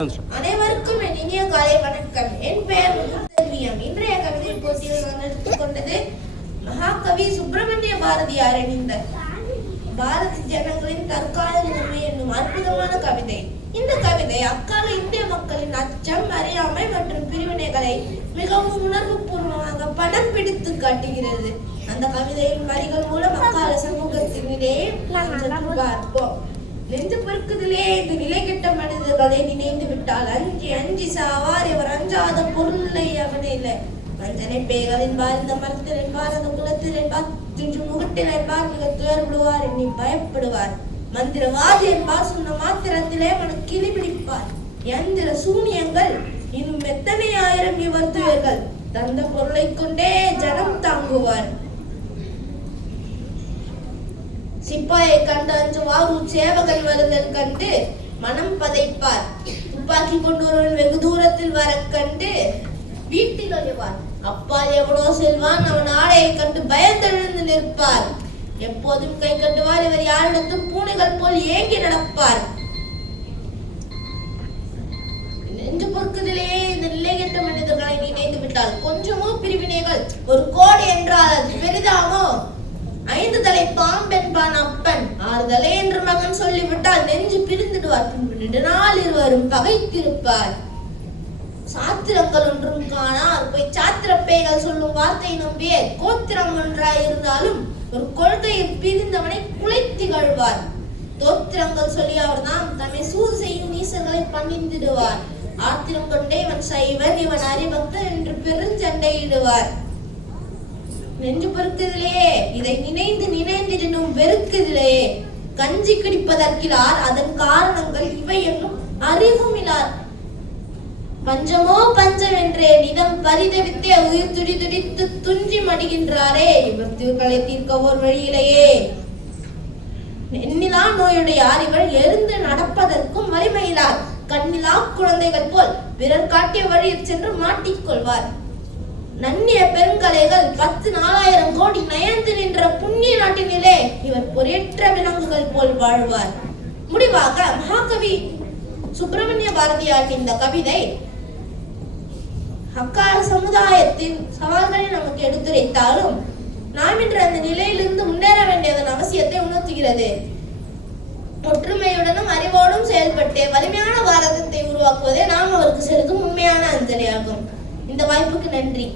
அனைவருக்கும் என் இனிய காலை வணக்கம். என் பெயர் முத்துசெல்வியம். இன்றைய கவிதை போட்டியில் நான் எடுத்துக்கொண்டது மகாகவி சுப்பிரமணிய பாரதியாரின் இந்த பாரத ஜனங்களின் தற்கால நிலைமை என்னும் அற்புதமான கவிதை. இந்த கவிதை அக்கால இந்திய மக்களின் அச்சம், அறியாமை மற்றும் பிரிவினைகளை மிகவும் உணர்வு பூர்வமாக படம் பிடித்து காட்டுகிறது. அந்த கவிதையின் வரிகள் மூலம் அக்கால சமூகத்தின் நிலையை பார்ப்போம். நெஞ்சு பொறுக்குதிலே இந்த நிலை கெட்ட மனிதர்களை நினைந்து விட்டால் அஞ்சி அஞ்சி சாவார். இவர் அஞ்சாத பொருளை அவனே இல்லை. வஞ்சனை பேய்கள் என்பார், இந்த மரத்தில் என்பார், அந்த குலத்தில் என்பார், துஞ்சு முகட்டில் என்பார், மிக துயர் விடுவார், எண்ணி பயப்படுவார். மந்திரவாதி என்பார், சொன்ன மாத்திரத்திலே மன கிளி பிடிப்பார். எந்திர சூனியங்கள் இன்னும் எத்தனை ஆயிரம் இவர் துயர்கள். தந்த பொருளை கொண்டே ஜனம் தாங்குவார். சிப்பாயை கண்டு அஞ்சுவார், சேவகன் வருதல் கண்டு மனம் பதைப்பார். துப்பாக்கி கொண்டு ஒருவன் வெகு தூரத்தில் வர கண்டு வீட்டில் அழிவார். அப்பால் எவனோ செல்வான், அவன் ஆடையை கண்டு பயந்தெழுந்து நிற்பார். எப்போதும் கை கட்டுவார், இவர் யாரிடத்தும் பூனைகள் போல் ஏங்கி நடப்பார். நெஞ்சு பொறுக்குதிலேயே இந்த நிலை கெட்ட மனிதர்களை நினைந்து விட்டால் கொஞ்சமோ பிரிவினைகள். ஒரு கோடி என்றால் அது பெரிதாமோ? 5 தலை பாம்பென்பான் அப்பன், 6 தலை என்று மகன் சொல்லிவிட்டால் நெஞ்சு பிரிந்துடுவார். பின்பு நாள் இருவரும் பகைத்திருப்பார். சாத்திரங்கள் ஒன்றும் காணார், போய் சாத்திர பேய்கள் சொல்லும் வார்த்தை நம்பிய கோத்திரம் ஒன்றாய் இருந்தாலும் ஒரு கொள்கையில் பிரிந்தவனை குலைத்தி கழ்வார். தோத்திரங்கள் சொல்லி அவர் தான் தம்மை சூது செய்யும் நீசர்களை பணிந்திடுவார். ஆத்திரம் கொண்டே இவன் சைவன், இவன் அறிபக்தன் என்று பெருஞ்சண்டையிடுவார். நெஞ்சு பொறுக்குதிலே இதை நினைந்து நினைந்திடும் வெறுக்குதிலே. கஞ்சி குடிப்பதற்கிலார், அதன் காரணங்கள் இவை என்னும் அறிவுமிலார். பஞ்சமோ பஞ்சம் என்றே நிதம் பரிதவித்தே உயிர் துடி துடித்து துஞ்சி மடிகின்றாரே. இவர் தீர்களை தீர்க்க ஓர் வழியிலேயே. எண்ணிலா நோயுடையார், இவர் எழுந்து நடப்பதற்கும் வலிமையிலார். கண்ணிலா குழந்தைகள் போல் பிறர் காட்டிய வழியில் சென்று மாட்டிக்கொள்வார். நன்னிய பெருங்கலைகள் 10,000 கோடி நயந்து நின்ற புண்ணிய நாட்டினிலே இவர் பொறியற்ற விலங்குகள் போல் வாழ்வார். முடிவாக மகாகவி சுப்பிரமணிய பாரதியாரின் இந்த கவிதை அக்கால சமுதாயத்தின் சவால்களை நமக்கு எடுத்துரைத்தாலும் நாம் இன்று அந்த நிலையிலிருந்து முன்னேற வேண்டியதன் அவசியத்தை உணர்த்துகிறது. ஒற்றுமையுடனும் அறிவோடும் செயல்பட்டு வலிமையான பாரதத்தை உருவாக்குவதே நாம் அவருக்கு செலுத்தும் உண்மையான அஞ்சலியாகும். இந்த வாய்ப்புக்கு நன்றி.